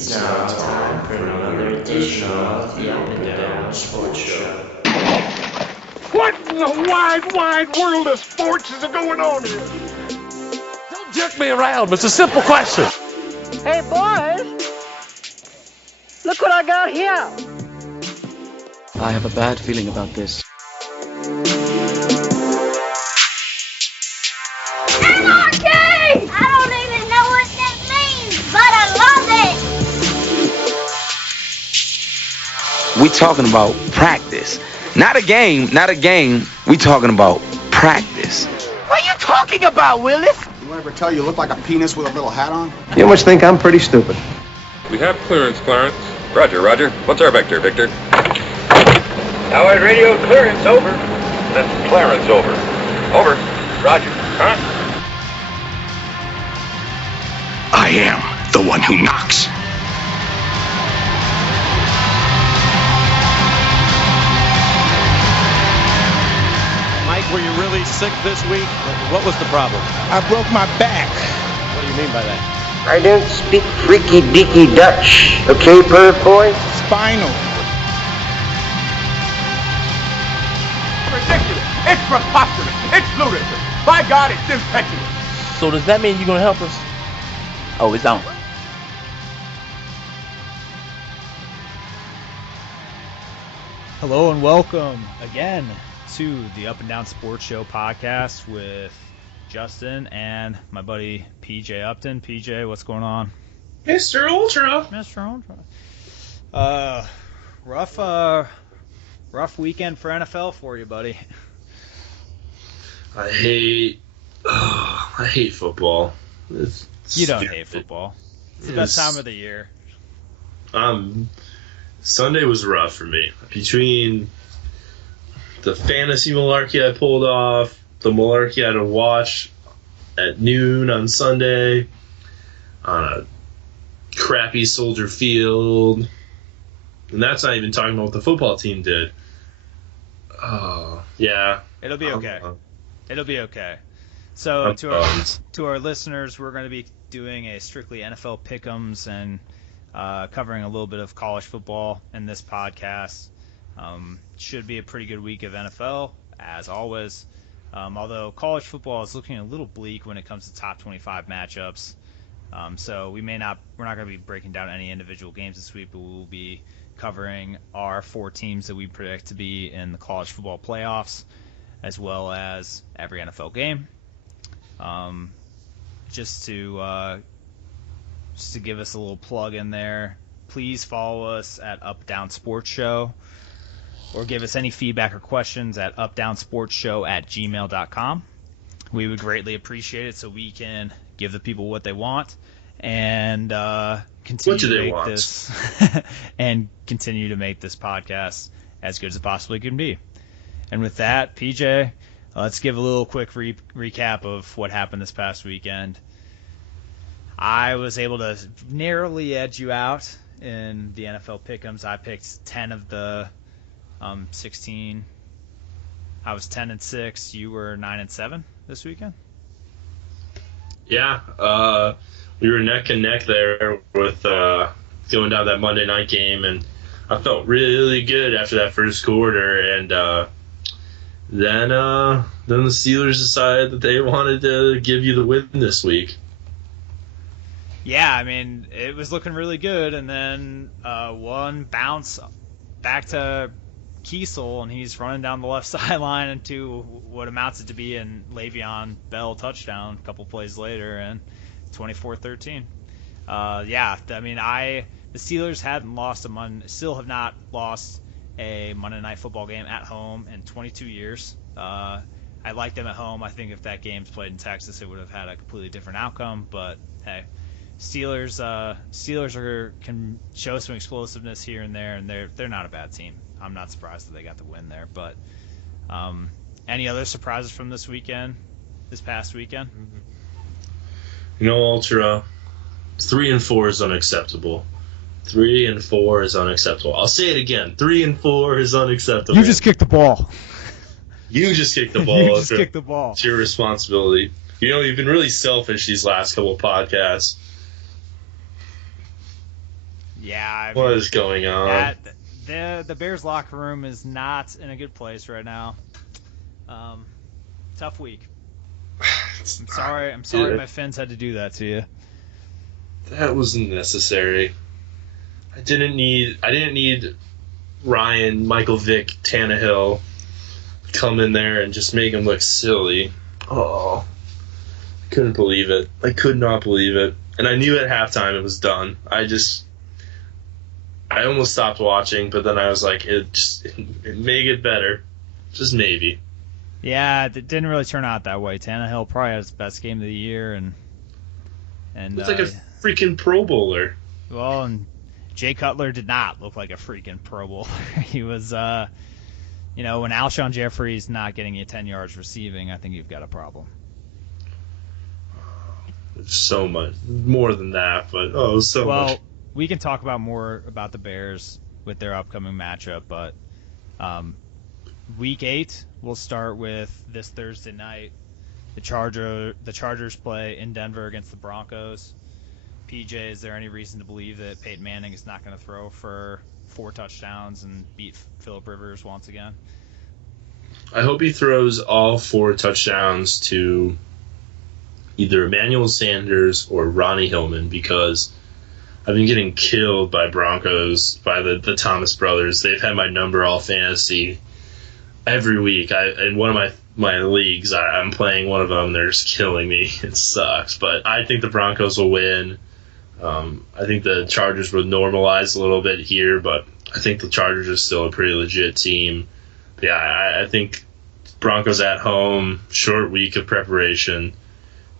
It's now time for another edition of the Up and Down Sports Show. What in the wide, wide world of sports is going on here? Don't jerk me around. It's a simple question. Hey, boys. Look what I got here. I have a bad feeling about this. Anarchy! I don't even know what that means, but I love it. We talking about practice. Not a game. We talking about practice. What are you talking about, Willis? You ever tell you look like a penis with a little hat on? You must think I'm pretty stupid. We have clearance, Clarence. Roger. What's our vector, Victor? Howard radio clearance over. That's Clarence over. Over. Roger. Huh? I am the one who knocks. Mike, were you really sick this week? What was the problem? I broke my back. What do you mean by that? I don't speak freaky deaky Dutch. Okay, perv boy? Spinal. Ridiculous. It's preposterous. It's ludicrous. By God, it's impetuous. So does that mean you're going to help us? Oh, it's on. Hello and welcome again to the Up and Down Sports Show podcast with Justin and my buddy PJ Upton. PJ, what's going on? Mr. Ultra. Rough weekend for NFL for you, buddy. I hate football. You don't hate football. It's the best time of the year. Sunday was rough for me. Between the fantasy malarkey I pulled off, the malarkey I had to watch at noon on Sunday on a crappy Soldier Field, and that's not even talking about what the football team did. Oh, yeah. It'll be okay. It'll be okay. So to our listeners, we're going to be doing a strictly NFL pick'ems and covering a little bit of college football in this podcast. Should be a pretty good week of NFL, as always. Although college football is looking a little bleak when it comes to top 25 matchups. So we're not going to be breaking down any individual games this week, but we'll be covering our 4 teams that we predict to be in the college football playoffs, as well as every NFL game. Just to give us a little plug in there, please follow us at Up Down Sports Show, or give us any feedback or questions at updownsportshow@gmail.com. We would greatly appreciate it so we can give the people what they want and continue to make this podcast as good as it possibly can be. And with that, PJ, let's give a little quick recap of what happened this past weekend. I was able to narrowly edge you out in the NFL pick'ems. I picked 10 of the 16. I was 10-6. You were 9-7 this weekend. Yeah, we were neck and neck there with going down that Monday night game, and I felt really good after that first quarter. And then the Steelers decided that they wanted to give you the win this week. Yeah, I mean, it was looking really good, and then one bounce back to Kiesel, and he's running down the left sideline into what amounts to be a Le'Veon Bell touchdown a couple plays later, and 24-13. Yeah, I mean, the Steelers still have not lost a Monday Night Football game at home in 22 years. I like them at home. I think if that game's played in Texas, it would have had a completely different outcome, but hey. Steelers can show some explosiveness here and there, and they're not a bad team. I'm not surprised that they got the win there. But any other surprises from this past weekend? Ultra, 3-4 is unacceptable. 3-4 is unacceptable. I'll say it again. 3-4 is unacceptable. You just kicked the ball. You just kicked the ball. It's your responsibility. You've been really selfish these last couple of podcasts. Yeah. What is going on? The Bears locker room is not in a good place right now. Tough week. I'm sorry my Finns had to do that to you. That wasn't necessary. I didn't need Ryan, Michael Vick, Tannehill come in there and just make him look silly. Oh, I couldn't believe it. I could not believe it. And I knew at halftime it was done. I almost stopped watching, but then I was like, it may get better. Just maybe. Yeah, it didn't really turn out that way. Tannehill probably had his best game of the year, and it's like a freaking Pro Bowler. Well, and Jay Cutler did not look like a freaking Pro Bowler. He was, when Alshon Jeffrey's not getting you 10 yards receiving, I think you've got a problem. There's so much more than that, but much. Well, we can talk more about the Bears with their upcoming matchup, but Week 8 we'll start with this Thursday night. The Chargers play in Denver against the Broncos. PJ, is there any reason to believe that Peyton Manning is not going to throw for 4 touchdowns and beat Phillip Rivers once again? I hope he throws all 4 touchdowns to either Emmanuel Sanders or Ronnie Hillman, because I've been getting killed by Broncos, by the Thomas brothers. They've had my number all fantasy every week. In one of my leagues, I'm playing one of them. They're just killing me. It sucks. But I think the Broncos will win. I think the Chargers will normalize a little bit here, but I think the Chargers are still a pretty legit team. But yeah, I think Broncos at home, short week of preparation.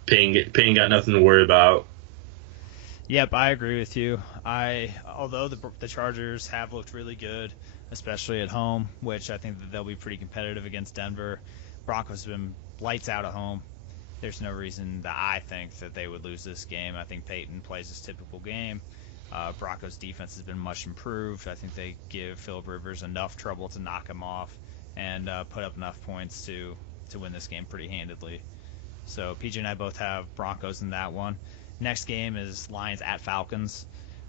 Payne got nothing to worry about. Yep, I agree with you. Although the Chargers have looked really good, especially at home, which I think that they'll be pretty competitive against Denver. Broncos have been lights out at home. There's no reason that I think that they would lose this game. I think Peyton plays his typical game. Broncos' defense has been much improved. I think they give Phillip Rivers enough trouble to knock him off and put up enough points to win this game pretty handedly. So PJ and I both have Broncos in that one. Next game is Lions at Falcons.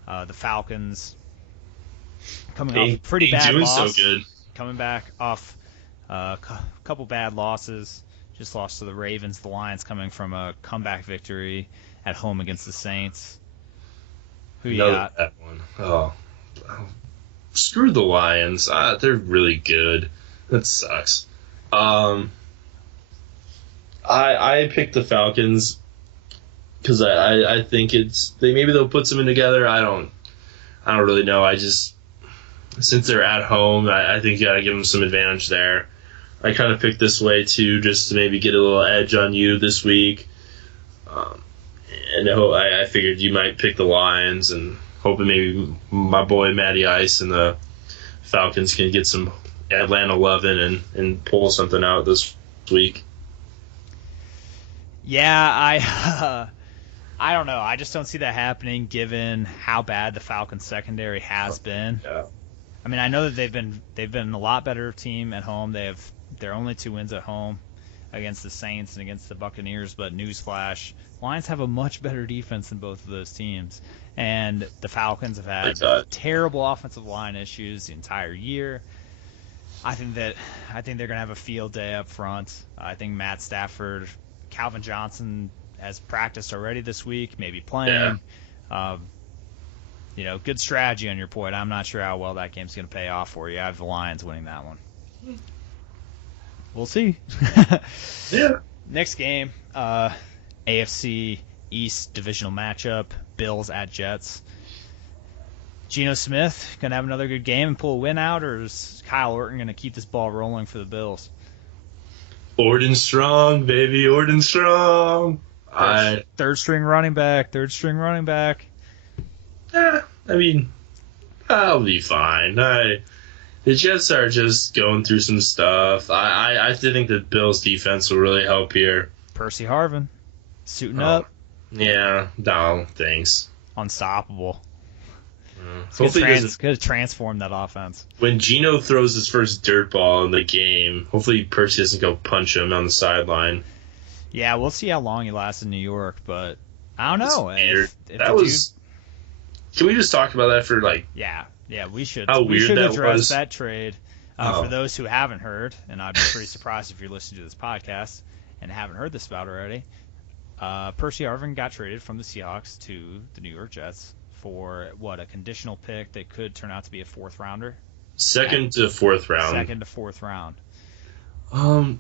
The Falcons coming off a pretty bad loss. So good. Coming back off a couple bad losses. Just lost to the Ravens. The Lions coming from a comeback victory at home against the Saints. Who you got? That one. Oh, screw the Lions. They're really good. That sucks. I picked the Falcons because I think maybe they'll put something together. I don't really know. Since they're at home, I think you got to give them some advantage there. I kind of picked this way too, just to maybe get a little edge on you this week. And I figured you might pick the Lions, and hoping maybe my boy Matty Ice and the Falcons can get some Atlanta loving and pull something out this week. Yeah, I don't know. I just don't see that happening given how bad the Falcons secondary has been. Yeah. I mean, I know that they've been a lot better team at home. They have their only 2 wins at home against the Saints and against the Buccaneers, but newsflash, Lions have a much better defense than both of those teams. And the Falcons have had terrible offensive line issues the entire year. I think they're going to have a field day up front. I think Matt Stafford, Calvin Johnson has practiced already this week, maybe playing. Yeah. Good strategy on your point. I'm not sure how well that game's going to pay off for you. I have the Lions winning that one. We'll see. Yeah. Next game, AFC East divisional matchup, Bills at Jets. Geno Smith going to have another good game and pull a win out, or is Kyle Orton going to keep this ball rolling for the Bills? Orton strong, baby. Orton strong. Third string running back. I mean, I'll be fine. The Jets are just going through some stuff. I think the Bills' defense will really help here. Percy Harvin, suiting up. Yeah, no, thanks. Unstoppable. Hopefully it's going to transform that offense. When Geno throws his first dirt ball in the game, hopefully Percy doesn't go punch him on the sideline. Yeah, we'll see how long he lasts in New York, but I don't know. Can we just talk about that for like? Yeah, we should. How we weird should that address was. that trade. For those who haven't heard, and I'd be pretty surprised if you're listening to this podcast and haven't heard this about already. Percy Harvin got traded from the Seahawks to the New York Jets for a conditional pick that could turn out to be a 4th rounder. Second to fourth round.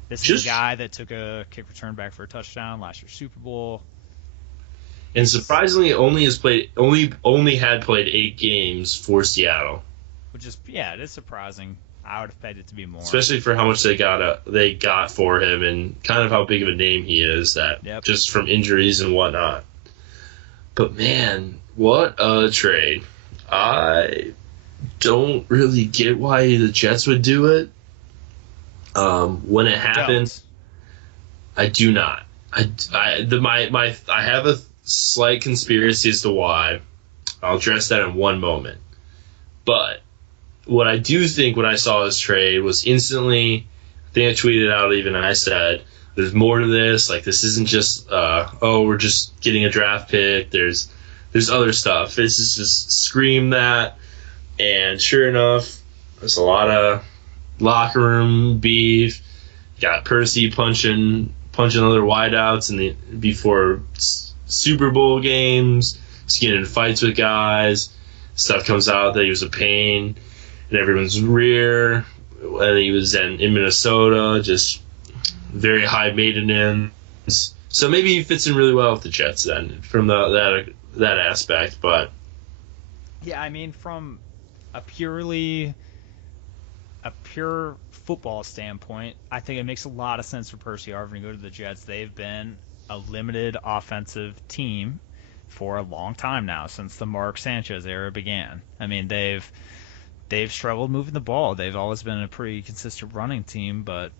This is a guy that took a kick return back for a touchdown last year's Super Bowl. And surprisingly, only had played 8 games for Seattle. Which is, it is surprising. I would have pegged it to be more. Especially for how much they got for him and kind of how big of a name he is, just from injuries and whatnot. But man, what a trade. I don't really get why the Jets would do it. When it happened, I do not. I have a slight conspiracy as to why. I'll address that in one moment. But what I do think when I saw this trade was instantly, I think I tweeted out even, and I said, there's more to this. Like, this isn't just, we're just getting a draft pick. There's other stuff. This is just scream that. And sure enough, there's a lot of locker room beef. Got Percy punching other wideouts before Super Bowl games. He's getting in fights with guys. Stuff comes out that he was a pain in everyone's rear. And he was in Minnesota, just very high maintenance. So maybe he fits in really well with the Jets then, from that aspect. But yeah, I mean, from a pure football standpoint, I think it makes a lot of sense for Percy Harvin to go to the Jets. They've been a limited offensive team for a long time now, since the Mark Sanchez era began. I mean, they've struggled moving the ball. They've always been a pretty consistent running team, but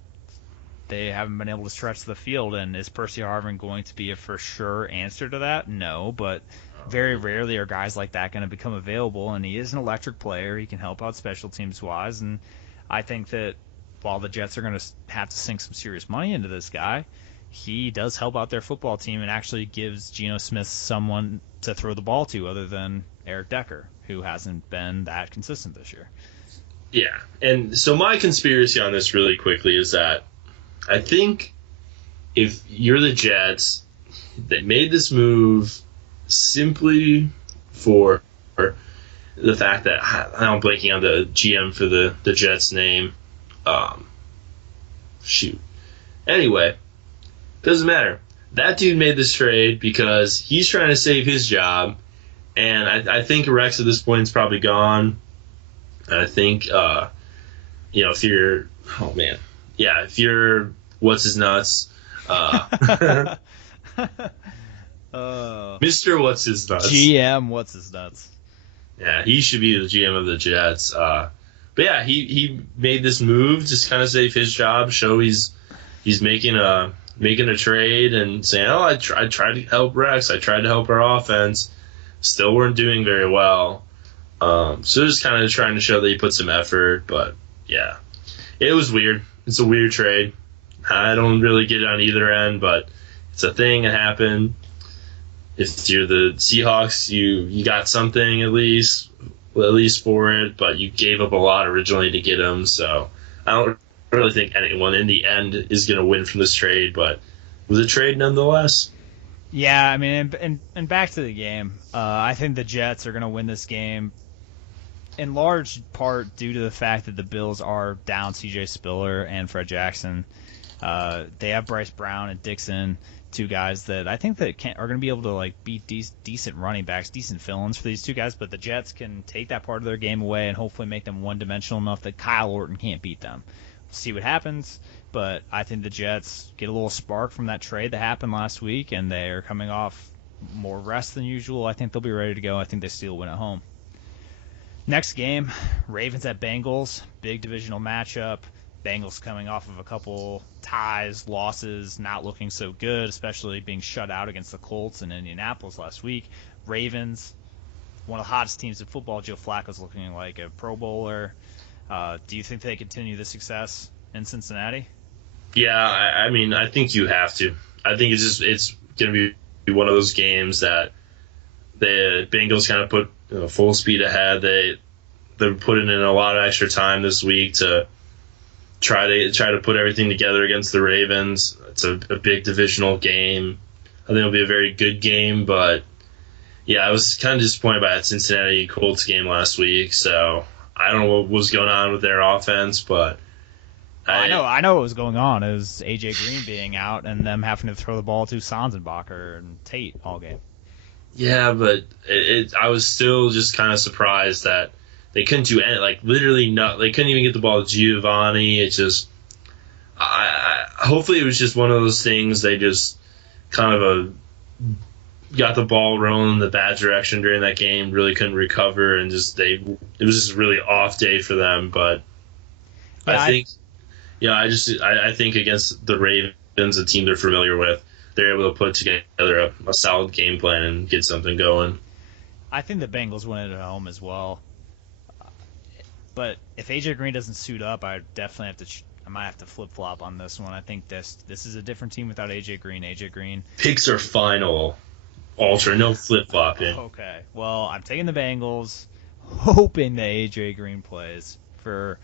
they haven't been able to stretch the field. And is Percy Harvin going to be a for sure answer to that? No, but very rarely are guys like that going to become available, and he is an electric player. He can help out special teams wise, and I think that while the Jets are going to have to sink some serious money into this guy, he does help out their football team and actually gives Geno Smith someone to throw the ball to other than Eric Decker, who hasn't been that consistent this year. Yeah, and so my conspiracy on this really quickly is that I think if you're the Jets, they made this move simply for the fact that I'm blanking on the GM for the Jets name. Anyway, doesn't matter. That dude made this trade because he's trying to save his job, and I think Rex at this point is probably gone. And I think, if you're, if you're what's his nuts, Mr. What's His Nuts. GM What's His Nuts. Yeah, he should be the GM of the Jets. But yeah, he made this move just kind of save his job, show he's making a trade and saying, I tried to help Rex, I tried to help our offense, still weren't doing very well. So just kind of trying to show that he put some effort. But yeah, it was weird. It's a weird trade. I don't really get it on either end, but it's a thing that happened. If you're the Seahawks, you got something at least for it, but you gave up a lot originally to get him. So I don't really think anyone in the end is going to win from this trade, but it was a trade nonetheless. Yeah, I mean, and back to the game, I think the Jets are going to win this game in large part due to the fact that the Bills are down C.J. Spiller and Fred Jackson. They have Bryce Brown and Dixon, two guys that I think that are going to be able to beat decent running backs, decent fill-ins for these two guys. But the Jets can take that part of their game away and hopefully make them one-dimensional enough that Kyle Orton can't beat them. We'll see what happens, but I think the Jets get a little spark from that trade that happened last week, and they're coming off more rest than usual. I think they'll be ready to go. I think they still win at home. Next game, Ravens at Bengals, big divisional matchup. Bengals coming off of a couple ties, losses, not looking so good, especially being shut out against the Colts in Indianapolis last week. Ravens, one of the hottest teams in football. Joe Flacco's looking like a Pro Bowler. Do you think they continue the success in Cincinnati? Yeah, I mean, I think you have to. I think it's going to be one of those games that the Bengals kind of put full speed ahead. They're putting in a lot of extra time this week to try to put everything together against the Ravens. It's a big divisional game. I think it'll be a very good game, but yeah, I was kind of disappointed by that Cincinnati Colts game last week. So I don't know what was going on with their offense, but I know what was going on. It was AJ Green being out and them having to throw the ball to Sanzenbacher and Tate all game. Yeah, but I was still just kind of surprised that they couldn't do anything. Like literally, they couldn't even get the ball to Giovanni. It just, hopefully, it was just one of those things. They just kind of got the ball rolling in the bad direction during that game. Really couldn't recover, and it was just a really off day for them. But yeah, I think against the Ravens, a team they're familiar with, they're able to put together a solid game plan and get something going. I think the Bengals win it at home as well. But if AJ Green doesn't suit up, I definitely I might have to flip-flop on this one. I think this is a different team without AJ Green. AJ Green. Picks are final. Ultra, no flip-flopping. Okay. Well, I'm taking the Bengals, hoping that AJ Green plays for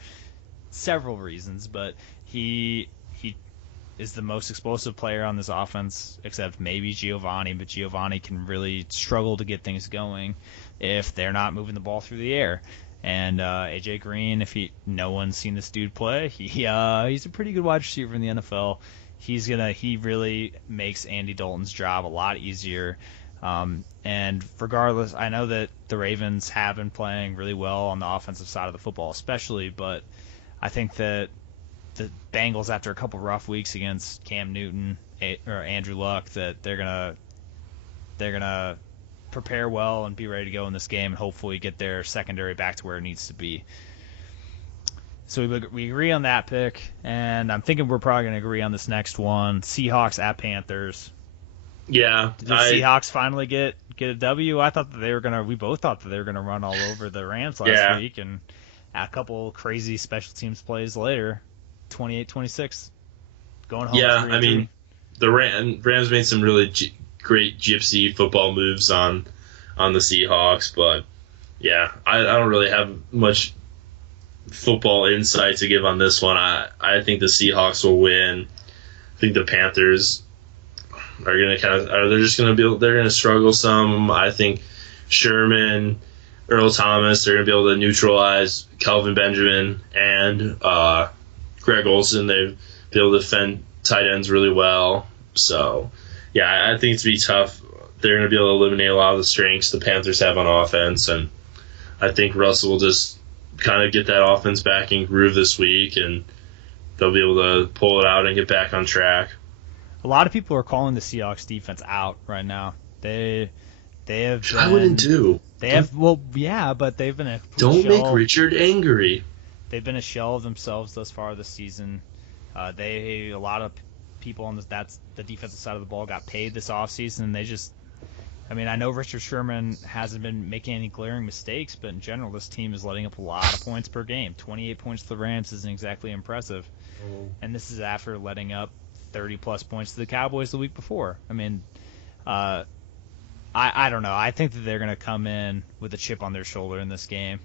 several reasons, but he is the most explosive player on this offense, except maybe Giovanni, but Giovanni can really struggle to get things going if they're not moving the ball through the air. And AJ Green, no one's seen this dude play, he's a pretty good wide receiver in the NFL. He really makes Andy Dalton's job a lot easier. And regardless, I know that the Ravens have been playing really well on the offensive side of the football, especially, but I think that the Bengals, after a couple rough weeks against Cam Newton or Andrew Luck, that they're gonna prepare well and be ready to go in this game and hopefully get their secondary back to where it needs to be. So we agree on that pick, and I'm thinking we're probably going to agree on this next one. Seahawks at Panthers. Yeah. Did the Seahawks finally get a W? I thought that we both thought that they were going to run all over the Rams last week, and a couple crazy special teams plays later, 28-26, going home. Yeah, I mean, the Rams made some really great gypsy football moves on the Seahawks, but yeah, I don't really have much football insight to give on this one. I think the Seahawks will win. I think the Panthers are going to they're going to struggle some. I think Sherman, Earl Thomas, they're going to be able to neutralize Kelvin Benjamin and Greg Olsen. They've been able to defend tight ends really well. So yeah, I think it's going to be tough. They're going to be able to eliminate a lot of the strengths the Panthers have on offense, and I think Russell will just kind of get that offense back in groove this week, and they'll be able to pull it out and get back on track. A lot of people are calling the Seahawks defense out right now. They have been, I wouldn't do. But they've been a Don't shell. make Richard angry. They've been a shell of themselves thus far this season. A lot of people on the defensive side of the ball got paid this offseason, and I know Richard Sherman hasn't been making any glaring mistakes, but in general, this team is letting up a lot of points per game. 28 points to the Rams isn't exactly impressive. And this is after letting up 30-plus points to the Cowboys the week before. I don't know. I think that they're going to come in with a chip on their shoulder in this game.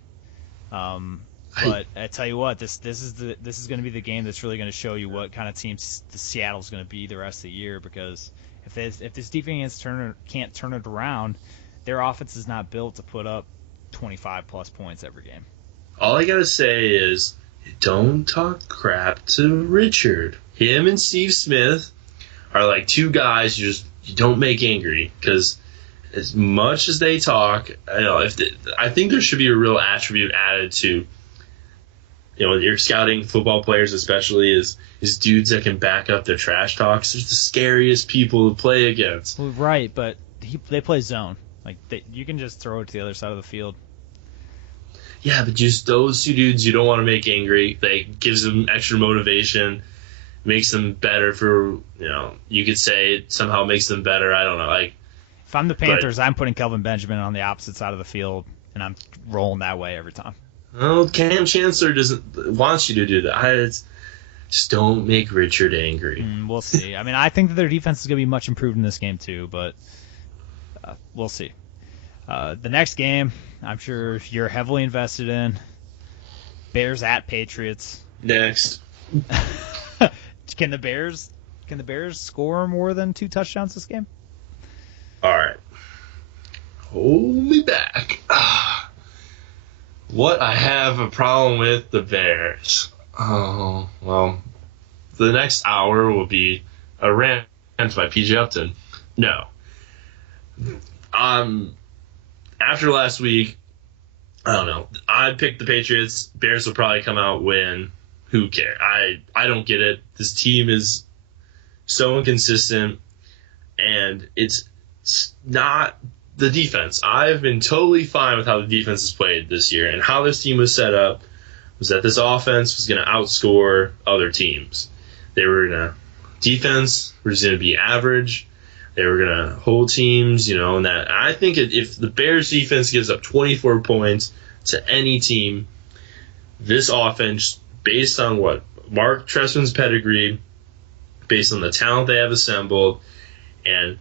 But I tell you what, this is going to be the game that's really going to show you what kind of team Seattle's going to be the rest of the year, because if this defense can't turn it around, their offense is not built to put up 25-plus points every game. All I got to say is don't talk crap to Richard. Him and Steve Smith are like two guys you don't make angry, because as much as they talk, I think there should be a real attribute added to you're scouting football players, especially is dudes that can back up their trash talks. They're the scariest people to play against. Well, right, but they play zone. You can just throw it to the other side of the field. Yeah, but just those two dudes you don't want to make angry. They gives them extra motivation, makes them better for, you could say it somehow makes them better. I don't know. If I'm the Panthers, I'm putting Kelvin Benjamin on the opposite side of the field, and I'm rolling that way every time. Well, Cam Chancellor wants you to do that. Just don't make Richard angry. We'll see. I think that their defense is going to be much improved in this game too, but we'll see. The next game, I'm sure you're heavily invested in. Bears at Patriots. Next. Can the Bears score more than 2 touchdowns this game? All right. Hold me back. What I have a problem with the Bears. Oh, well, the next hour will be a rant by PJ Upton. No. After last week, I don't know. I picked the Patriots. Bears will probably come out win. Who cares? I don't get it. This team is so inconsistent, and it's not the defense. I've been totally fine with how the defense has played this year, and how this team was set up was that this offense was going to outscore other teams. Defense was going to be average. They were going to hold teams, and that. I think if the Bears defense gives up 24 points to any team, this offense, based on what Mark Trestman's pedigree, based on the talent they have assembled, and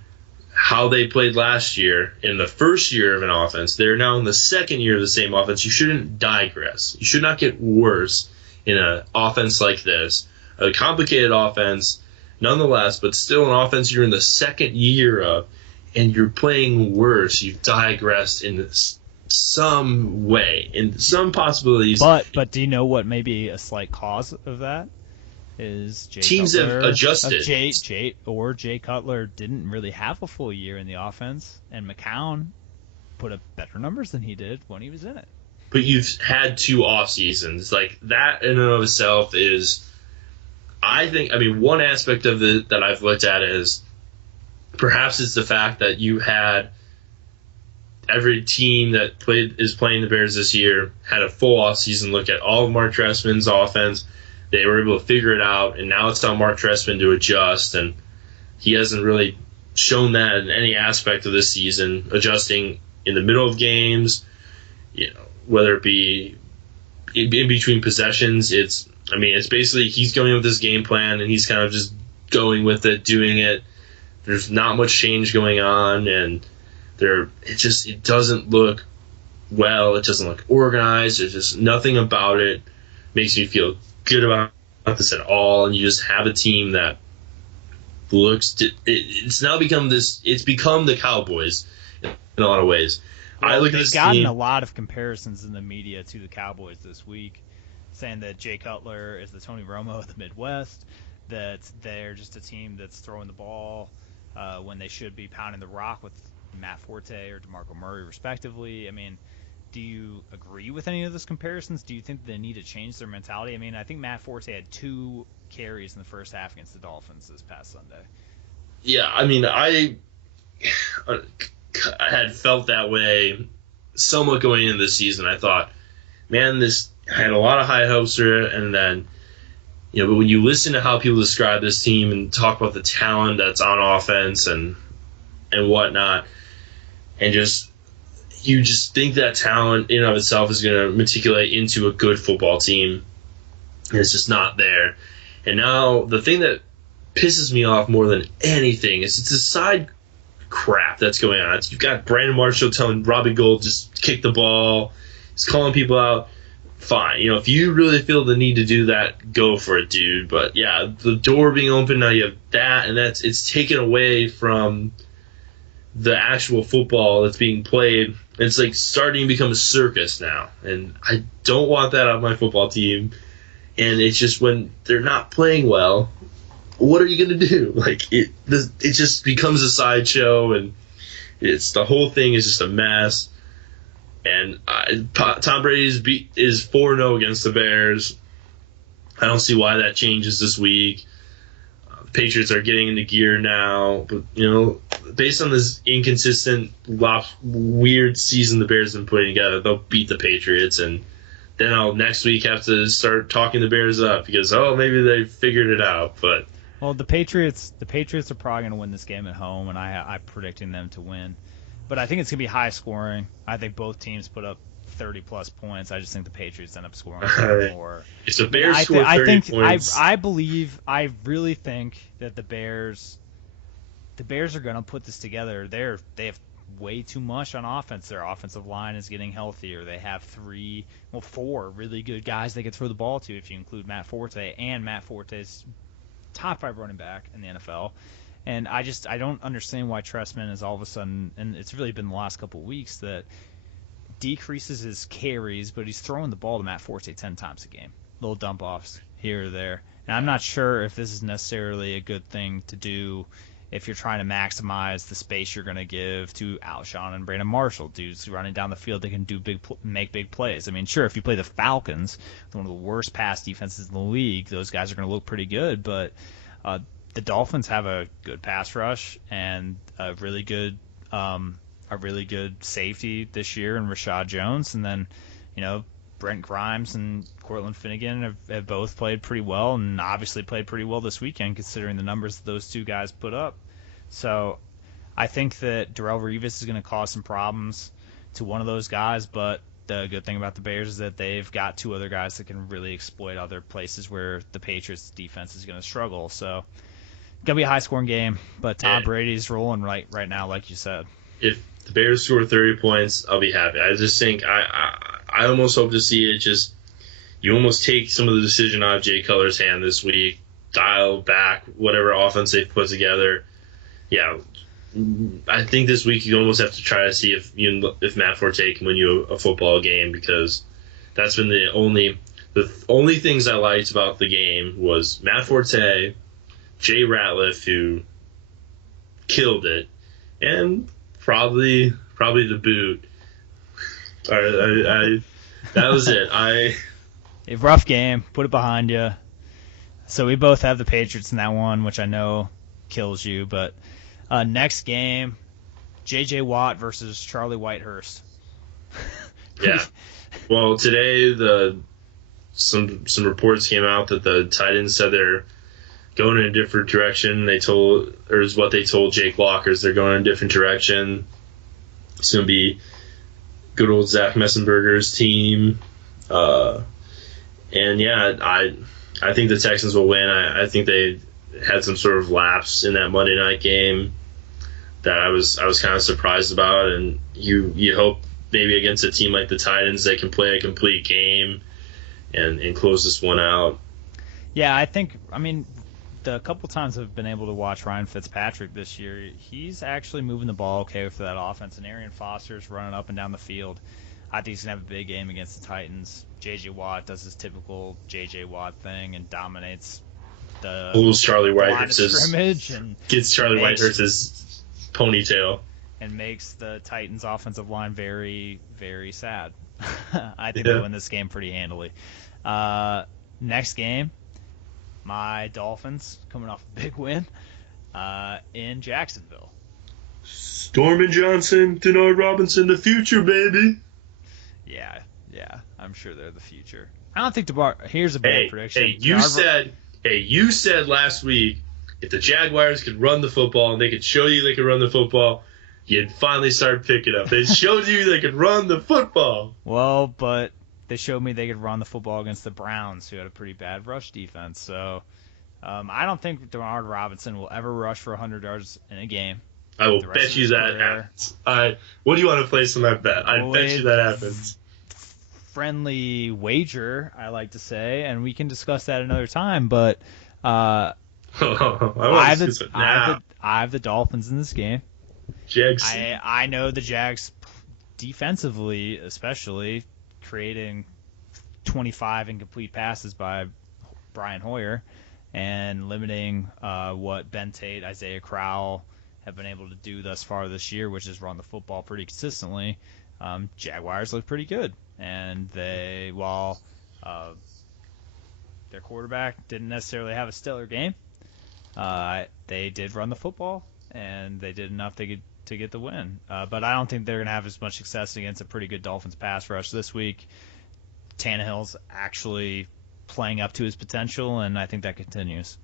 how they played last year in the first year of an offense, they're now in the second year of the same offense. You shouldn't digress. You should not get worse in an offense like this, a complicated offense, nonetheless, but still an offense you're in the second year of, and you're playing worse. You've digressed in some way, in some possibilities. But do you know what may be a slight cause of that? Is Jay teams Cutler, have adjusted. Jay Cutler didn't really have a full year in the offense, and McCown put up better numbers than he did when he was in it. But you've had 2 off seasons. Like, that in and of itself is, one aspect of that I've looked at is perhaps it's the fact that you had every team that is playing the Bears this year had a full off season look at all of Mark Trestman's offense. They were able to figure it out, and now it's on Mark Trestman to adjust, and he hasn't really shown that in any aspect of this season, adjusting in the middle of games, whether it be in between possessions. It's basically he's going with this game plan, and he's kind of just going with it, doing it. There's not much change going on, and it doesn't look well. It doesn't look organized. There's just nothing about it makes me feel good about this at all. And you just have a team that it's now become this. It's become the Cowboys in a lot of ways. Well, they've gotten a lot of comparisons in the media to the Cowboys this week, saying that Jay Cutler is the Tony Romo of the Midwest, that they're just a team that's throwing the ball when they should be pounding the rock with Matt Forte or DeMarco Murray, respectively. Do you agree with any of those comparisons? Do you think they need to change their mentality? I think Matt Forte had 2 carries in the first half against the Dolphins this past Sunday. Yeah, I had felt that way somewhat going into this season. I thought, man, I had a lot of high hopes for it, and then, but when you listen to how people describe this team and talk about the talent that's on offense and whatnot, and you just think that talent in and of itself is going to matriculate into a good football team, and it's just not there. And now the thing that pisses me off more than anything is it's a side crap that's going on. You've got Brandon Marshall telling Robbie Gould just kick the ball. He's calling people out. Fine. If you really feel the need to do that, go for it, dude. But yeah, the door being open, now you have that, and it's taken away from the actual football that's being played. It's like starting to become a circus now, and I don't want that on my football team. And it's just when they're not playing well, what are you going to do? It just becomes a sideshow, and the whole thing is just a mess. And Tom Brady is 4-0 against the Bears. I don't see why that changes this week. The Patriots are getting into gear now, but based on this inconsistent, weird season the Bears have been putting together, they'll beat the Patriots, and then I'll next week have to start talking the Bears up because maybe they figured it out. But the Patriots are probably going to win this game at home, and I'm predicting them to win. But I think it's going to be high scoring. I think both teams put up 30-plus points. I just think the Patriots end up scoring more. If the Bears score 30 points... I really think that the Bears are going to put this together. They have way too much on offense. Their offensive line is getting healthier. They have 4 really good guys they can throw the ball to if you include Matt Forte, and Matt Forte's top 5 running back in the NFL. And I don't understand why Trestman is all of a sudden, and it's really been the last couple of weeks, that decreases his carries, but he's throwing the ball to Matt Forte 10 times a game. Little dump offs here or there. And I'm not sure if this is necessarily a good thing to do if you're trying to maximize the space you're going to give to Alshon and Brandon Marshall, dudes running down the field that can make big plays. I mean, sure, if you play the Falcons, one of the worst pass defenses in the league, those guys are going to look pretty good. But the Dolphins have a good pass rush and a really good safety this year in Rashad Jones, and then Brent Grimes and Cortland Finnegan have both played pretty well, and obviously played pretty well this weekend considering the numbers that those two guys put up. So I think that Darrelle Revis is going to cause some problems to one of those guys, but the good thing about the Bears is that they've got 2 other guys that can really exploit other places where the Patriots' defense is going to struggle. So going to be a high-scoring game, but Tom Brady's rolling right now, like you said. If the Bears score 30 points, I'll be happy. I just think I almost hope to see it just – you almost take some of the decision out of Jay Cutler's hand this week, dial back whatever offense they've put together. Yeah, I think this week you almost have to try to see if Matt Forte can win you a football game, because that's been the only things I liked about the game was Matt Forte, Jay Ratliff, who killed it, and probably the boot. That was it. A rough game. Put it behind you. So we both have the Patriots in that one, which I know kills you. But next game, J.J. Watt versus Charlie Whitehurst. Yeah. Well, today some reports came out that the Titans said they're going in a different direction. Is what they told Jake Lockers. They're going in a different direction. It's going to be good old Zach Messenberger's team. And yeah, I think the Texans will win. I think they had some sort of lapse in that Monday night game that I was kind of surprised about. And you hope maybe against a team like the Titans they can play a complete game and close this one out. Yeah, the couple times I've been able to watch Ryan Fitzpatrick this year, he's actually moving the ball okay for that offense, and Arian Foster's running up and down the field. I think he's going to have a big game against the Titans. J.J. Watt does his typical J.J. Watt thing and dominates the Charlie Whitehurst's scrimmage and gets Charlie Whitehurst's ponytail. And makes the Titans' offensive line very, very sad. I think they win this game pretty handily. Next game, my Dolphins coming off a big win in Jacksonville. Stormin Johnson, Denard Robinson, the future, baby. Yeah, I'm sure they're the future. I don't think here's a bad prediction. You said last week if the Jaguars could run the football and they could show you they could run the football, you'd finally start picking up. They showed you they could run the football. Well, but they showed me they could run the football against the Browns, who had a pretty bad rush defense. So I don't think Denard Robinson will ever rush for 100 yards in a game. I will bet you that happens. What do you want to place on that bet? I bet you that happens. Friendly wager, I like to say, and we can discuss that another time. But I have the Dolphins in this game. Jags. I know the Jags defensively, especially creating 25 incomplete passes by Brian Hoyer and limiting what Ben Tate, Isaiah Crowell have been able to do thus far this year, which is run the football pretty consistently. Jaguars look pretty good, and while their quarterback didn't necessarily have a stellar game, they did run the football, and they did enough to get the win. But I don't think they're going to have as much success against a pretty good Dolphins pass rush this week. Tannehill's actually playing up to his potential, and I think that continues.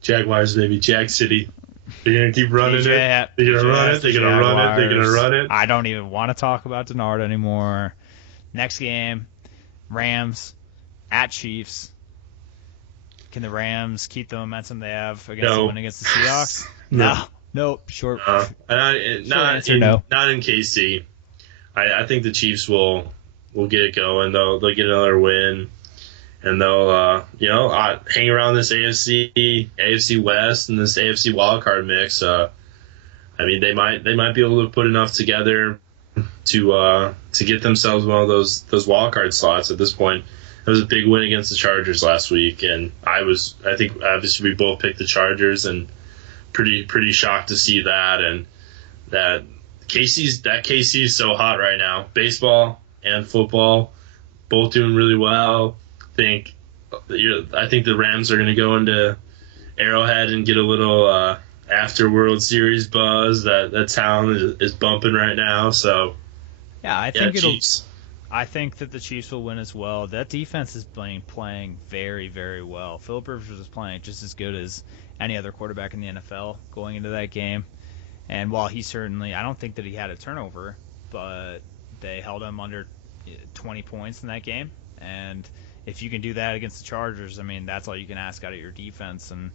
Jaguars, baby. Jag City. They're going to keep running it. They're going to run it. They're going to run it. They're going to run it. I don't even want to talk about Denard anymore. Next game, Rams at Chiefs. Can the Rams keep the momentum they have against the win against the Seahawks? No. Nope. Short. Not answer, in no. Not in KC. I think the Chiefs will get it going. They'll get another win, and they'll hang around this AFC West and this AFC wildcard mix. I mean, they might be able to put enough together to get themselves one of those wildcard slots. At this point, it was a big win against the Chargers last week, and I think obviously we both picked the Chargers, and pretty shocked to see that, and that KC is so hot right now. Baseball and football both doing really well. I think the Rams are going to go into Arrowhead and get a little after World Series buzz. That town is bumping right now. So I think Chiefs. I think that the Chiefs will win as well. That defense is playing very, very well. Philip Rivers was playing just as good as any other quarterback in the NFL going into that game. And while I don't think that he had a turnover, but they held him under 20 points in that game. And if you can do that against the Chargers, I mean, that's all you can ask out of your defense. And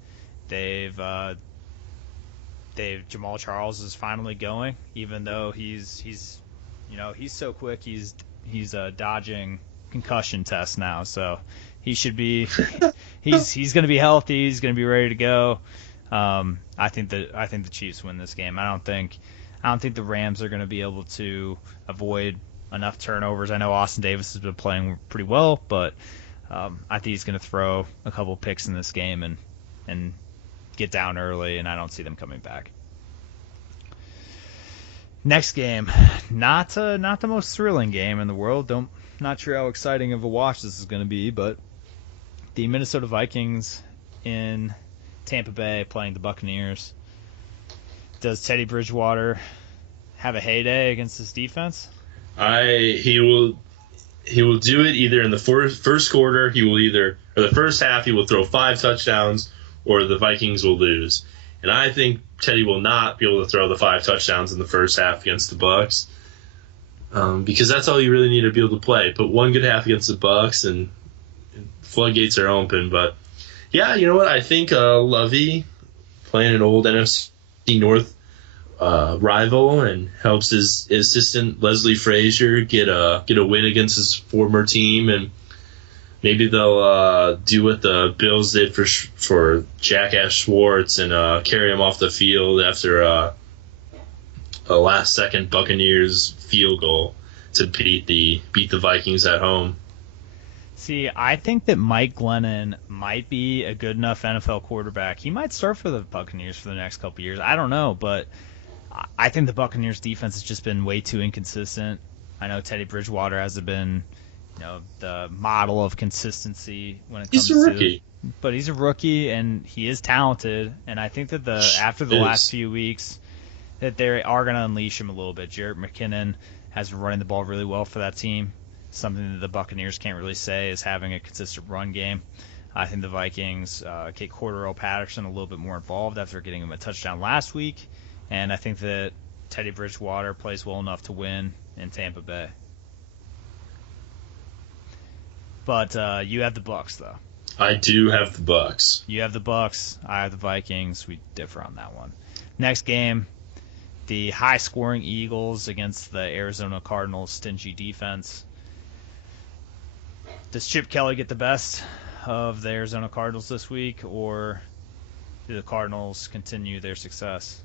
Jamal Charles is finally going, even though he's so quick. He's dodging concussion tests now, so he should be he's going to be healthy. He's going to be ready to go. I think the Chiefs win this game. I don't think the Rams are going to be able to avoid enough turnovers. I know Austin Davis has been playing pretty well, but I think he's going to throw a couple picks in this game and get down early, and I don't see them coming back. Next game, not the most thrilling game in the world. Not sure how exciting of a watch this is going to be, but the Minnesota Vikings in Tampa Bay playing the Buccaneers. Does Teddy Bridgewater have a heyday against this defense? He will do it either in the first quarter. Or the first half, he will throw 5 touchdowns, or the Vikings will lose. And I think Teddy will not be able to throw the 5 touchdowns in the first half against the Bucs, because that's all you really need to be able to play. Put one good half against the Bucs, and floodgates are open. But yeah, you know what? I think Lovey, playing an old NFC North rival, and helps his assistant Leslie Frazier get a win against his former team, and maybe they'll do what the Bills did for Jackass Schwartz and carry him off the field after a last-second Buccaneers field goal to beat the Vikings at home. See, I think that Mike Glennon might be a good enough NFL quarterback. He might start for the Buccaneers for the next couple of years. I don't know, but I think the Buccaneers defense has just been way too inconsistent. I know Teddy Bridgewater hasn't been, the model of consistency when it comes to. He's a rookie. But he's a rookie, and he is talented. And I think that after the last few weeks, that they are going to unleash him a little bit. Jerick McKinnon has been running the ball really well for that team. Something that the Buccaneers can't really say is having a consistent run game. I think the Vikings get Cordero Patterson a little bit more involved after getting him a touchdown last week. And I think that Teddy Bridgewater plays well enough to win in Tampa Bay. But you have the Bucs, though. I do have the Bucs. You have the Bucs. I have the Vikings. We differ on that one. Next game, the high-scoring Eagles against the Arizona Cardinals' stingy defense. Does Chip Kelly get the best of the Arizona Cardinals this week, or do the Cardinals continue their success?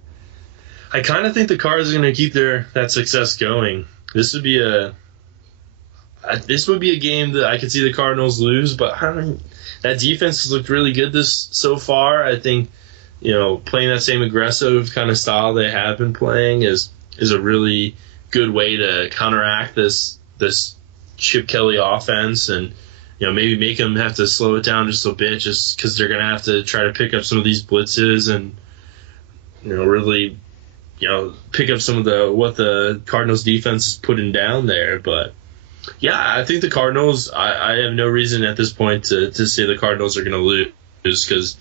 I kind of think the Cards are going to keep that success going. This would be a game that I could see the Cardinals lose, but that defense has looked really good so far. I think, playing that same aggressive kind of style they have been playing is a really good way to counteract this Chip Kelly offense, and maybe make them have to slow it down just a bit, just because they're going to have to try to pick up some of these blitzes and really pick up some of what the Cardinals defense is putting down there. But yeah, I think the Cardinals, I have no reason at this point to say the Cardinals are going to lose, because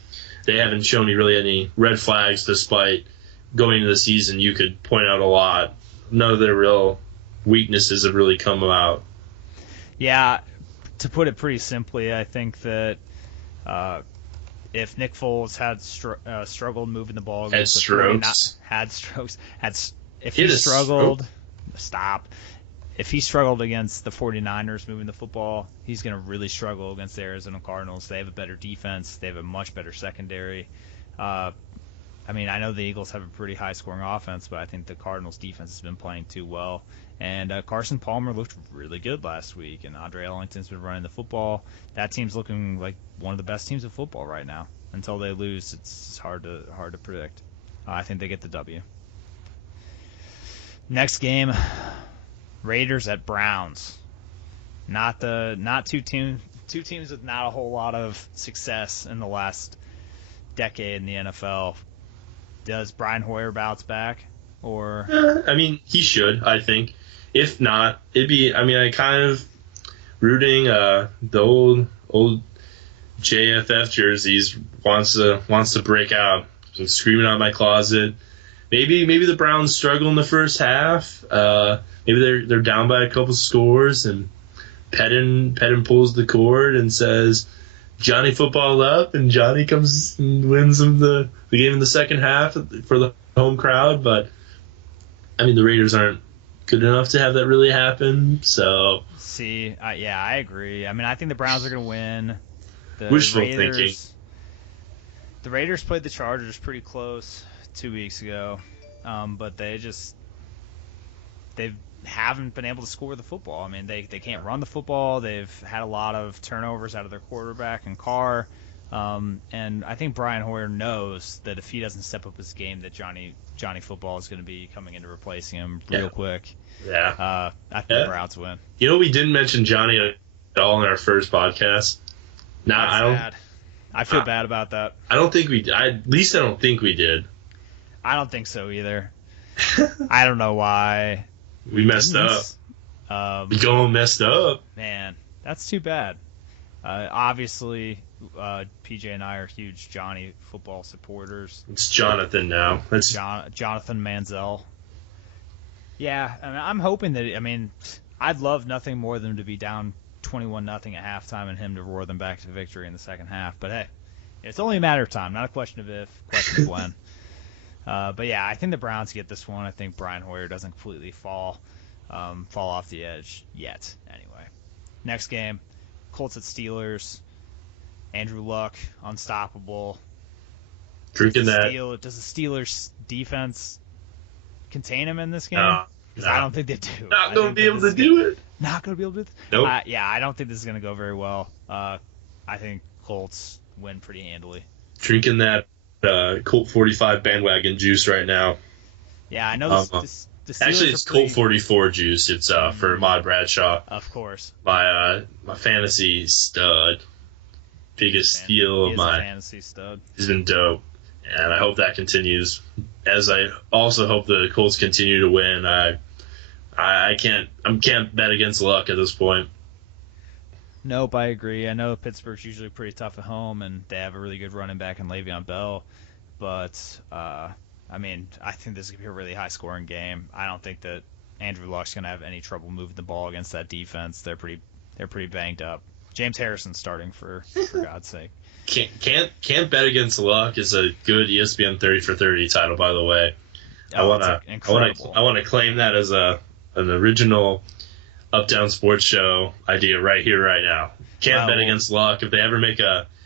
they haven't shown me really any red flags, despite going into the season you could point out a lot. None of their real weaknesses have really come out. Yeah, to put it pretty simply, I think that if Nick Foles had struggled moving the ball, had strokes, if he struggled, if he struggled against the 49ers moving the football, he's going to really struggle against the Arizona Cardinals. They have a better defense. They have a much better secondary. I know the Eagles have a pretty high-scoring offense, but I think the Cardinals' defense has been playing too well. And Carson Palmer looked really good last week, and Andre Ellington's been running the football. That team's looking like one of the best teams of football right now. Until they lose, it's hard to predict. I think they get the W. Next game, Raiders at Browns. Not two teams with not a whole lot of success in the last decade in the NFL. Does Brian Hoyer bounce back? Or he should, I think. If not, it'd be I kind of rooting the old JFF jerseys wants to break out. I'm screaming out my closet. Maybe the Browns struggle in the first half. Maybe they're down by a couple scores, and Pettin pulls the cord and says, "Johnny football up," and Johnny comes and wins them the game in the second half for the home crowd. But the Raiders aren't good enough to have that really happen. So I agree. I think the Browns are going to win. Wishful thinking. The Raiders played the Chargers pretty close 2 weeks ago, but they haven't been able to score the football. They can't run the football. They've had a lot of turnovers out of their quarterback and Carr. And I think Brian Hoyer knows that if he doesn't step up his game, that Johnny football is going to be coming in to replacing him real quick. Yeah. I think the Browns win. We didn't mention Johnny at all in our first podcast. I feel bad about that. I don't think we. At least I don't think we did. I don't think so either. I don't know why. We messed up. We going messed up. Man, that's too bad. Obviously, PJ and I are huge Johnny football supporters. It's Jonathan now. That's Jonathan Manziel. Yeah, I'm hoping that. I'd love nothing more than to be down 21-0 at halftime and him to roar them back to victory in the second half. But hey, it's only a matter of time, not a question of if, question of when. But yeah, I think the Browns get this one. I think Brian Hoyer doesn't completely fall off the edge yet. Anyway, next game, Colts at Steelers. Andrew Luck, unstoppable. Drinking that. Does the Steelers defense contain him in this game? No. I don't think they do. Not going to be able to do it. Not going to be able to do it? Nope. I don't think this is going to go very well. I think Colts win pretty handily. Drinking that Colt 45 bandwagon juice right now. Yeah, I know the Steelers actually, it's Colt 44 juice. It's for Ahmad Bradshaw. Of course. My fantasy stud. Biggest steal of my fantasy stud. He's been dope. And I hope that continues. As I also hope the Colts continue to win. I can't bet against Luck at this point. Nope, I agree. I know Pittsburgh's usually pretty tough at home, and they have a really good running back in Le'Veon Bell. But I think this is gonna be a really high-scoring game. I don't think that Andrew Luck's gonna have any trouble moving the ball against that defense. They're pretty banged up. James Harrison's starting for God's sake. Can't bet against Luck is a good ESPN 30 for 30 title, by the way. I want to claim that as an original Uptown Sports Show idea right here, right now. Can't bet against Luck. If they ever make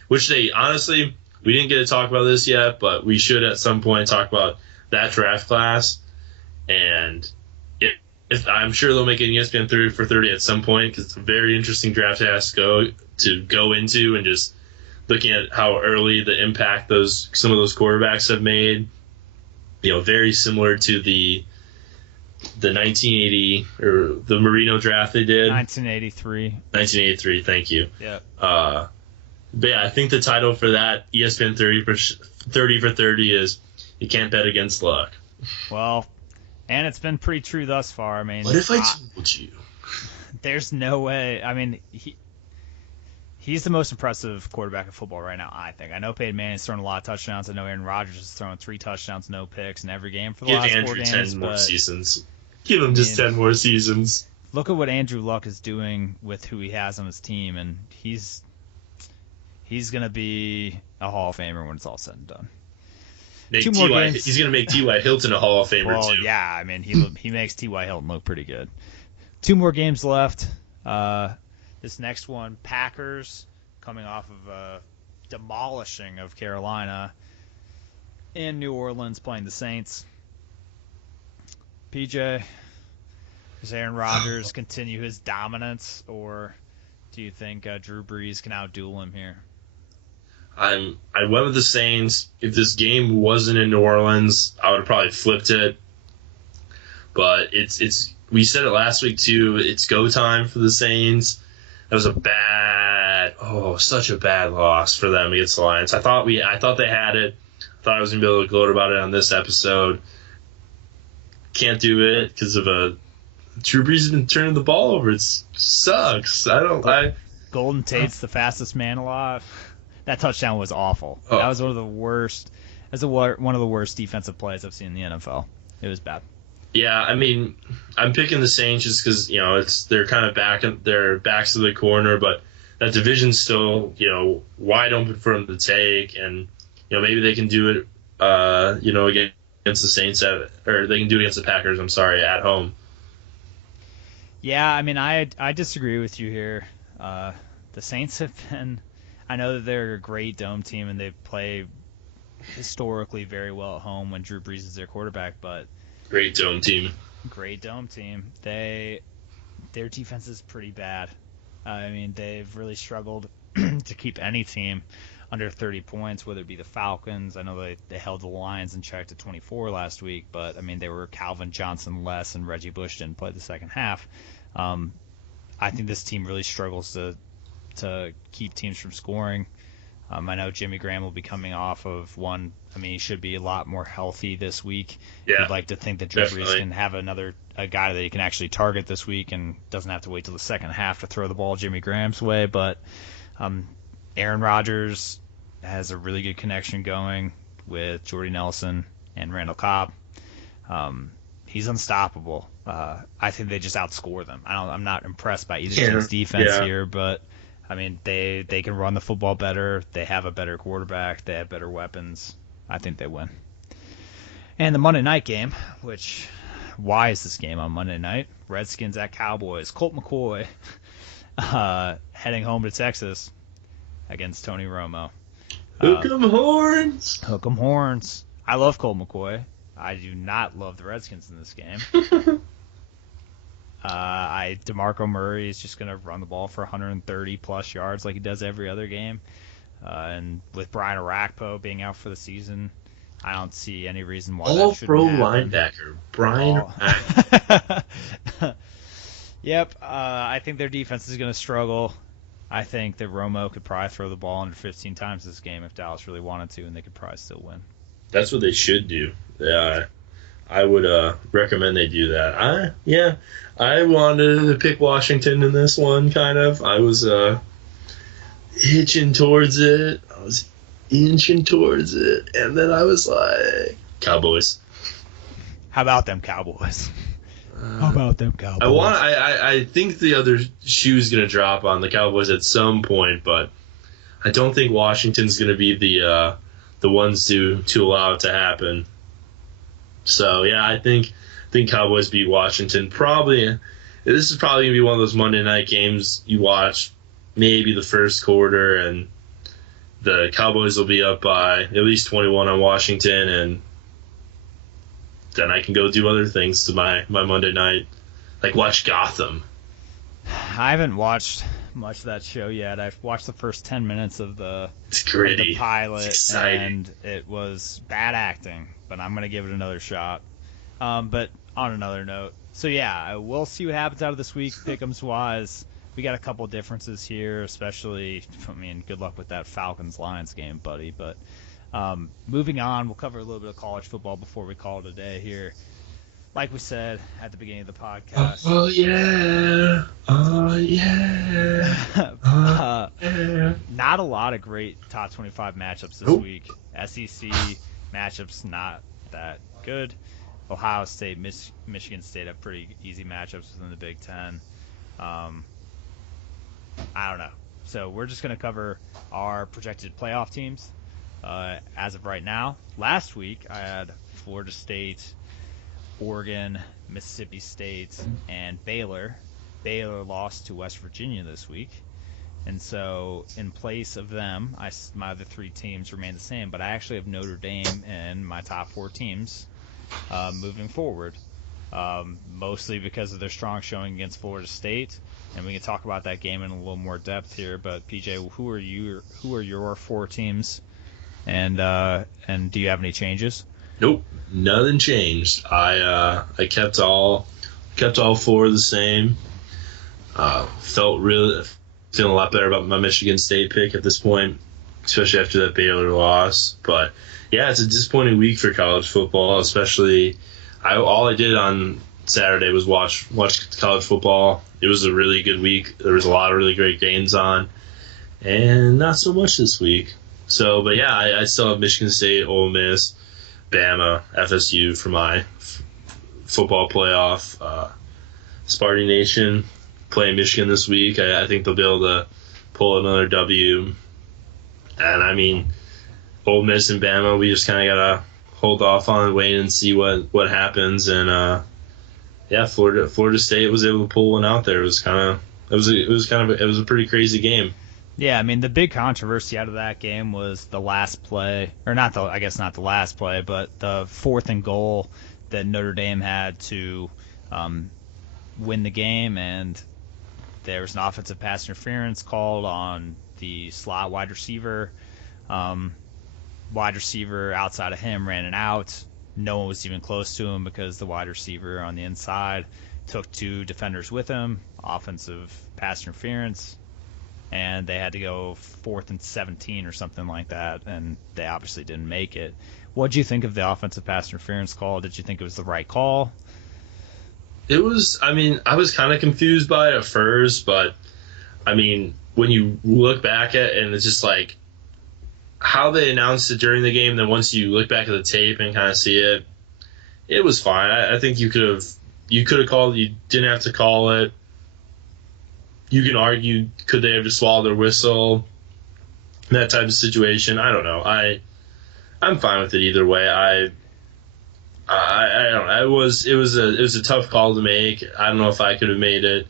which they honestly, we didn't get to talk about this yet, but we should at some point talk about that draft class. And if I'm sure they'll make an ESPN 30 for 30 at some point, because it's a very interesting draft to go into, and just looking at how early the impact some of those quarterbacks have made. Very similar to the 1980 or the Marino draft they did. 1983. Thank you. Yeah. But yeah, I think the title for that ESPN 30 for 30 is "You Can't Bet Against Luck." Well, and it's been pretty true thus far. What if I told you? There's no way. He's the most impressive quarterback of football right now, I think. I know Peyton Manning's thrown a lot of touchdowns. I know Aaron Rodgers has thrown 3 touchdowns, no picks in every game for the last 4 games. Give Andrew 10 more seasons. Give him just 10 more seasons. Look at what Andrew Luck is doing with who he has on his team, and he's he's going to be a Hall of Famer when it's all said and done. He's going to make T.Y. Hilton a Hall of Famer, well, too. Yeah, I mean, he makes T.Y. Hilton look pretty good. 2 more games left. This next one, Packers coming off of a demolishing of Carolina in New Orleans playing the Saints. PJ, does Aaron Rodgers continue his dominance, or do you think Drew Brees can outduel him here? I went with the Saints. If this game wasn't in New Orleans, I would have probably flipped it. But it's we said it last week too. It's go time for the Saints. That was such a bad loss for them against the Lions. I thought they had it. I thought I was gonna be able to gloat about it on this episode. Can't do it because of Drew Brees has been turning the ball over. It sucks. Golden Tate's the fastest man alive. That touchdown was awful. Oh. That was one of the worst. That's one of the worst defensive plays I've seen in the NFL. It was bad. Yeah, I mean, I'm picking the Saints just because they're kind of their backs to the corner, but that division's still wide open for them to take, and maybe they can do it against the Saints or they can do it against the Packers. I'm sorry, at home. Yeah, I mean, I disagree with you here. The Saints have been. I know that they're a great dome team and they play historically very well at home when Drew Brees is their quarterback, but great dome team. Their defense is pretty bad. I mean, they've really struggled to keep any team under 30 points, whether it be the Falcons. I know they held the Lions in check to 24 last week, but I mean, they were Calvin Johnson less and Reggie Bush didn't play the second half. I think this team really struggles to keep teams from scoring. I know Jimmy Graham will be coming off of one. I mean, he should be a lot more healthy this week. Yeah, I'd like to think that Drew Brees can have a guy that he can actually target this week and doesn't have to wait till the second half to throw the ball Jimmy Graham's way. But Aaron Rodgers has a really good connection going with Jordy Nelson and Randall Cobb. He's unstoppable. I think they just outscore them. I'm not impressed by either team's defense here, but I mean, they can run the football better. They have a better quarterback. They have better weapons. I think they win. And the Monday night game, why is this game on Monday night? Redskins at Cowboys. Colt McCoy heading home to Texas against Tony Romo. Hook 'em horns! Hook 'em horns. I love Colt McCoy. I do not love the Redskins in this game. DeMarco Murray is just going to run the ball for 130-plus yards like he does every other game. And with Brian Orakpo being out for the season, I don't see any reason why that shouldn't happen. All-pro linebacker, Brian Orakpo. Yep, I think their defense is going to struggle. I think that Romo could probably throw the ball under 15 times this game if Dallas really wanted to, and they could probably still win. That's what they should do. Yeah, I would recommend they do that. I wanted to pick Washington in this one, kind of. I was hitching towards it. I was inching towards it. And then I was like, Cowboys. How about them Cowboys? I think the other shoe's going to drop on the Cowboys at some point, but I don't think Washington's going to be the ones to allow it to happen. So, yeah, I think Cowboys beat Washington. This is probably going to be one of those Monday night games you watch maybe the first quarter, and the Cowboys will be up by at least 21 on Washington, and then I can go do other things to my Monday night, like watch Gotham. I haven't watched much of that show yet. I've watched the first 10 minutes of the pilot, and it was bad acting, but I'm going to give it another shot. But on another note, so yeah, we'll see what happens out of this week, pick'ems wise. We got a couple differences here, especially, I mean, good luck with that Falcons-Lions game, buddy. But moving on, we'll cover a little bit of college football before we call it a day here. Like we said at the beginning of the podcast. Not a lot of great top 25 matchups this week. SEC matchups not that good. Ohio State, Michigan State have pretty easy matchups within the Big Ten. I don't know. So we're just going to cover our projected playoff teams as of right now. Last week, I had Florida State, Oregon, Mississippi State, and Baylor. Baylor lost to West Virginia this week. And so in place of them, my other 3 teams remain the same, but I actually have Notre Dame in my top 4 teams moving forward, mostly because of their strong showing against Florida State. And we can talk about that game in a little more depth here. But PJ, who are your 4 teams, and do you have any changes? Nope, nothing changed. I kept all 4 the same. Feeling a lot better about my Michigan State pick at this point, especially after that Baylor loss. But yeah, it's a disappointing week for college football, especially. All I did on Saturday was watch college football. It was a really good week. There was a lot of really great games on, and not so much this week. So, but yeah, I still have Michigan State, Ole Miss, Bama, FSU for my football playoff. Sparty Nation playing Michigan this week. I think they'll be able to pull another W. And I mean, Ole Miss and Bama, we just kind of gotta hold off on, wait and see what happens. And yeah, Florida State was able to pull one out there. It was a pretty crazy game. Yeah, I mean, the big controversy out of that game was the last play, or not the last play, but the 4th and goal that Notre Dame had to win the game, and there was an offensive pass interference called on the slot wide receiver. Wide receiver outside of him ran an out. No one was even close to him because the wide receiver on the inside took 2 defenders with him. Offensive pass interference. And they had to go 4th and 17 or something like that, and they obviously didn't make it. What did you think of the offensive pass interference call? Did you think it was the right call? It was, I was kind of confused by it at first, but, when you look back at it, and it's just like how they announced it during the game, then once you look back at the tape and kind of see it, it was fine. I think you could have called it. You didn't have to call it. You can argue, could they have just swallowed their whistle? That type of situation. I don't know. I'm fine with it either way. I don't know. It was a tough call to make. I don't know if I could have made it,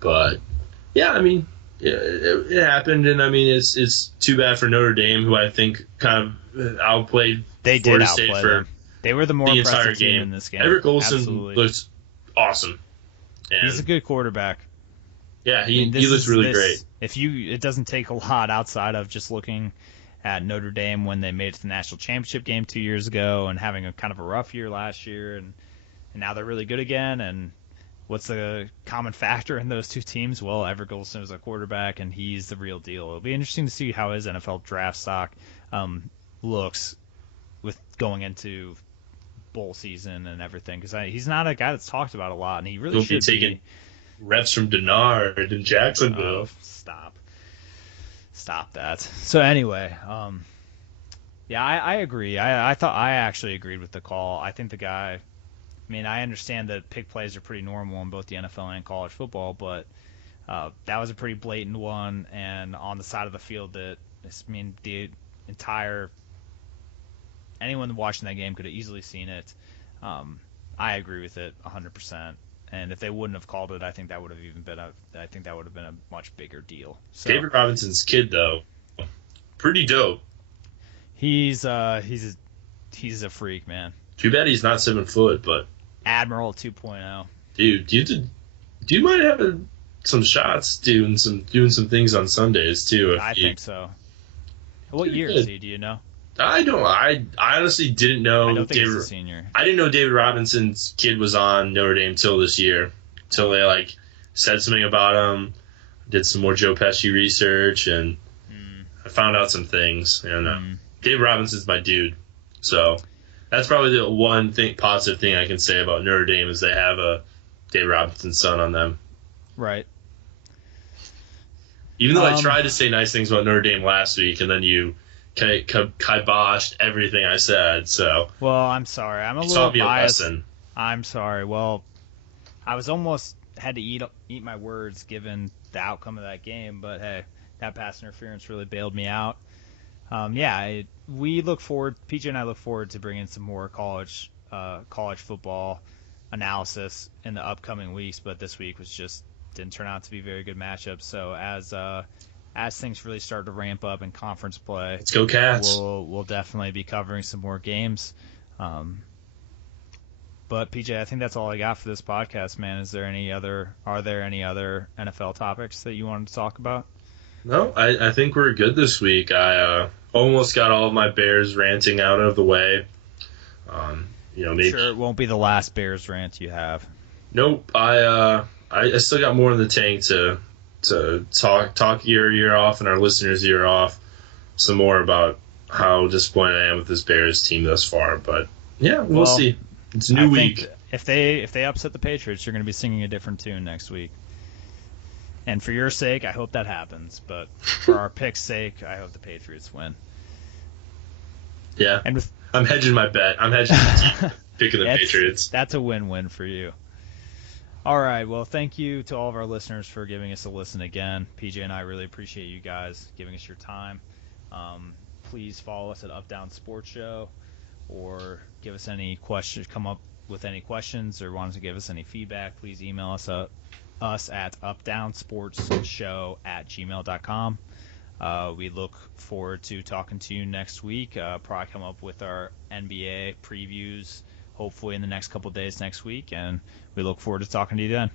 but yeah, it happened, and it's too bad for Notre Dame, who I think kind of outplayed. They Florida did outplay State for them. They were the more impressive team in this game. Everett Golson looks awesome. And he's a good quarterback. Yeah, he looks really great. It doesn't take a lot outside of just looking at Notre Dame when they made it to the national championship game 2 years ago and having a kind of a rough year last year, and now they're really good again. And what's the common factor in those 2 teams? Well, Everett Golson is a quarterback, and he's the real deal. It'll be interesting to see how his NFL draft stock looks with going into bowl season and everything, because he's not a guy that's talked about a lot, and he really should be taking reps from Denard in Jacksonville. Stop that. So anyway, yeah, I agree. I thought I actually agreed with the call. I think the guy, I understand that pick plays are pretty normal in both the NFL and college football, but that was a pretty blatant one, and on the side of the field that, the entire, anyone watching that game could have easily seen it. I agree with it 100%. And if they wouldn't have called it, I think that would have been a much bigger deal. So, David Robinson's kid, though, pretty dope. He's a freak, man. Too bad he's not 7 foot, but Admiral 2.0. Dude, you might have some shots doing some things on Sundays too. I think so. What year is he? Do you know? I don't. I honestly didn't know. I don't think he's a senior. I didn't know David Robinson's kid was on Notre Dame till this year. Till they said something about him. Did some more Joe Pesci research, and I found out some things. And David Robinson's my dude. So that's probably the one positive thing I can say about Notre Dame is they have a David Robinson son on them. Right. Even though I tried to say nice things about Notre Dame last week, and then you kiboshed everything I said. So well, I'm sorry. I'm a little biased. I'm sorry. Well, I was almost had to eat my words given the outcome of that game, but hey, that pass interference really bailed me out. PJ and I look forward to bringing some more college football analysis in the upcoming weeks, but this week didn't turn out to be a very good matchup. So as things really start to ramp up in conference play, let's go Cats. We'll definitely be covering some more games. But PJ, I think that's all I got for this podcast, man. Are there any other NFL topics that you wanted to talk about? No, I think we're good this week. I almost got all of my Bears ranting out of the way. Maybe sure it won't be the last Bears rant you have. Nope. I still got more in the tank to talk your ear off and our listeners' ear off some more about how disappointed I am with this Bears team thus far. But yeah, we'll see. It's a new week. If they upset the Patriots, you're going to be singing a different tune next week. And for your sake, I hope that happens. But for our pick's sake, I hope the Patriots win. Yeah. And I'm hedging my bet. I'm hedging picking the Patriots. That's a win-win for you. All right. Well, thank you to all of our listeners for giving us a listen again. PJ and I really appreciate you guys giving us your time. Please follow us at Up Down Sports Show, or give us any questions. Come up with any questions or want to give us any feedback. Please email us at updownsportsshow@gmail.com. We look forward to talking to you next week. Probably come up with our NBA previews hopefully in the next couple days next week, and we look forward to talking to you then.